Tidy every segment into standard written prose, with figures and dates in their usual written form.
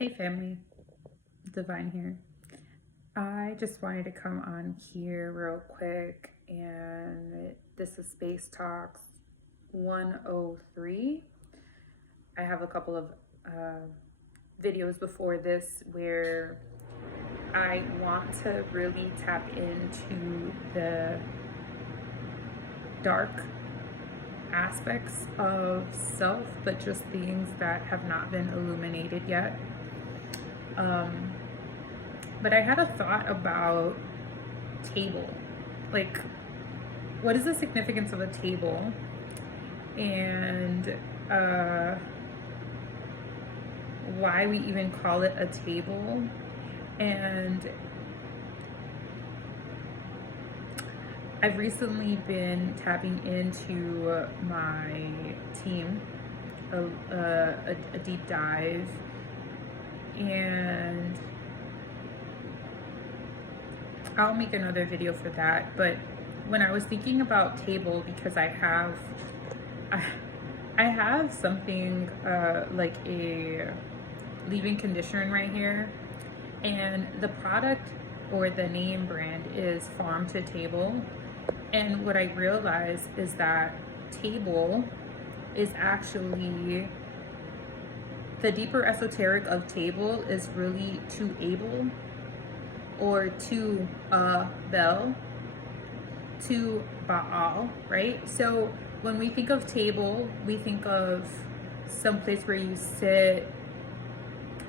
Hey family, Divine here. I just wanted to come on here real quick, and this is Space Talks 103. I have a couple of videos before this where I want to really tap into the dark aspects of self, but just things that have not been illuminated yet. But I had a thought about table. Like, what is the significance of a table? And why we even call it a table? And I've recently been tapping into my team, a deep dive, and I'll make another video for that. But when I was thinking about table, because I have something like a leave-in conditioner right here, and the product or the name brand is Farm to Table. And what I realized is that table is actually, the deeper esoteric of table is really to able, or to Bel, to Baal, right? So when we think of table, we think of some place where you sit,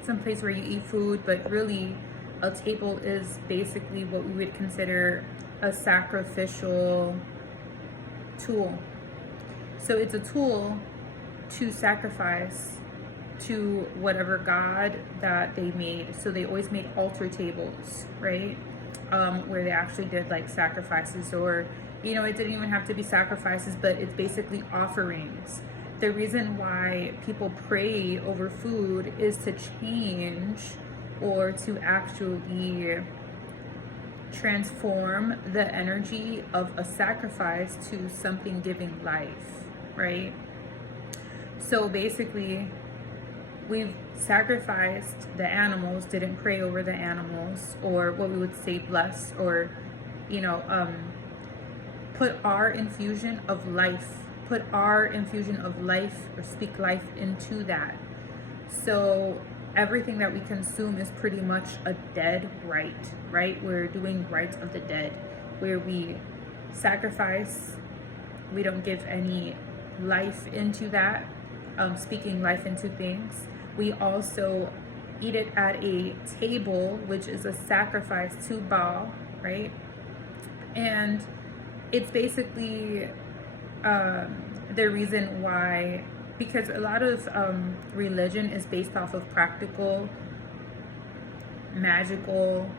some place where you eat food, but really a table is basically what we would consider a sacrificial tool. So it's a tool to sacrifice to whatever god that they made. So they always made altar tables, right? Where they actually did like sacrifices, or it didn't even have to be sacrifices, but it's basically offerings. The reason why people pray over food is to change, or to actually transform the energy of a sacrifice to something giving life, right? So basically, we've sacrificed the animals, didn't pray over the animals, or what we would say bless, or put our infusion of life, or speak life into that. So everything that we consume is pretty much a dead rite, right? We're doing rites of the dead, where we sacrifice, we don't give any life into that, speaking life into things. We also eat it at a table, which is a sacrifice to Baal, right? And it's basically the reason why, because a lot of religion is based off of practical, magical,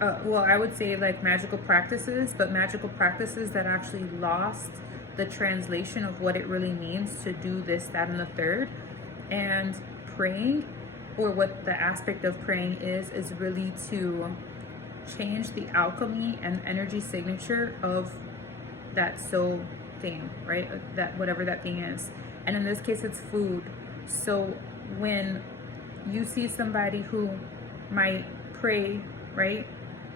I would say like magical practices, but magical practices that actually lost the translation of what it really means to do this, that, and the third. And praying, or what the aspect of praying is really to change the alchemy and energy signature of that soul thing, right? That whatever that thing is. And in this case, it's food. So when you see somebody who might pray, right,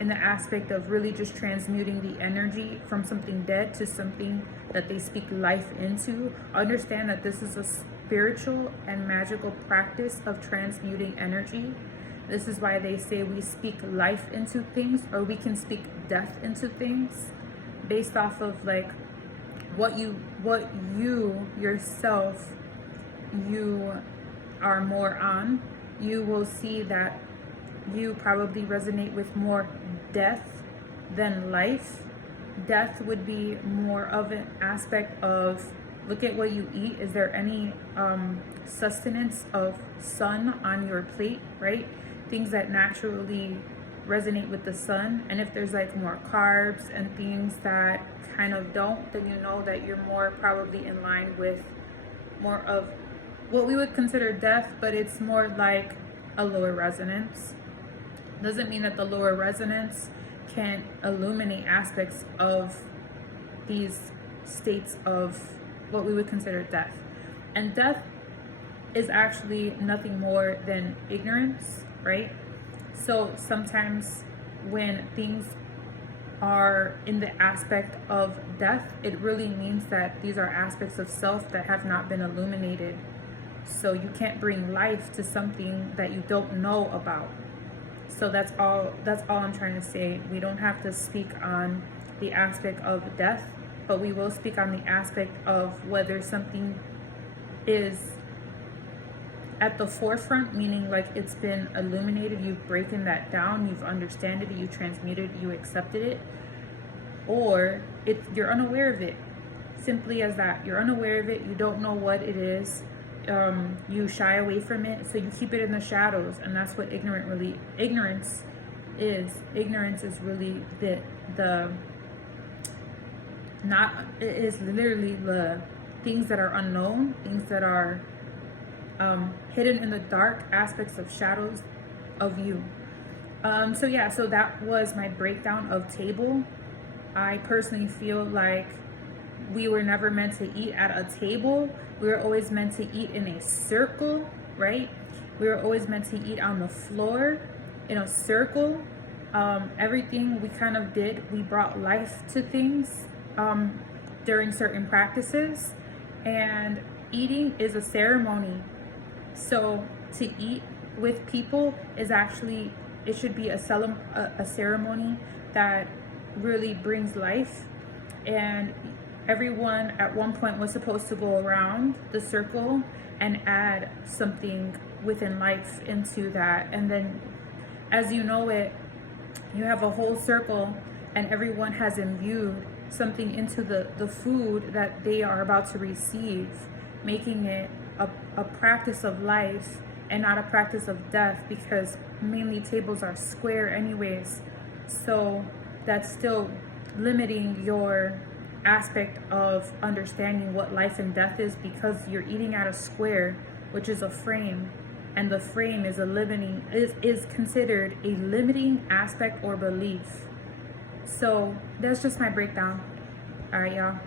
in the aspect of really just transmuting the energy from something dead to something that they speak life into, understand that this is a spiritual and magical practice of transmuting energy. This is why they say we speak life into things, or we can speak death into things, based off of like what you yourself you are more on. You will see that you probably resonate with more death than life. Death would be more of an aspect of, look at what you eat. Is there any sustenance of sun on your plate, right? Things that naturally resonate with the sun. And if there's like more carbs and things that kind of don't, then you know that you're more probably in line with more of what we would consider death, but it's more like a lower resonance. Doesn't mean that the lower resonance can illuminate aspects of these states of what we would consider death. And death is actually nothing more than ignorance, right? So sometimes when things are in the aspect of death, it really means that these are aspects of self that have not been illuminated. So you can't bring life to something that you don't know about. So that's all I'm trying to say. We don't have to speak on the aspect of death, but we will speak on the aspect of whether something is at the forefront, meaning like it's been illuminated, you've broken that down, you've understood it, you transmuted, you accepted it, or you're unaware of it. Simply as that, you're unaware of it, you don't know what it is, you shy away from it, so you keep it in the shadows, and that's what ignorance is. Ignorance is really the not, it is literally the things that are unknown, things that are hidden in the dark aspects of shadows of you. So yeah, so that was my breakdown of table. I personally feel like we were never meant to eat at a table. We were always meant to eat in a circle, right? We were always meant to eat on the floor in a circle. Everything we kind of did, we brought life to things during certain practices, and eating is a ceremony. So to eat with people is actually, it should be a ceremony that really brings life. And everyone at one point was supposed to go around the circle and add something within life into that. And then as you know it, you have a whole circle and everyone has imbued something into the food that they are about to receive, making it a practice of life and not a practice of death, because mainly tables are square anyways. So that's still limiting your aspect of understanding what life and death is, because you're eating at a square, which is a frame, and the frame is is considered a limiting aspect or belief. So that's just my breakdown. All right, y'all.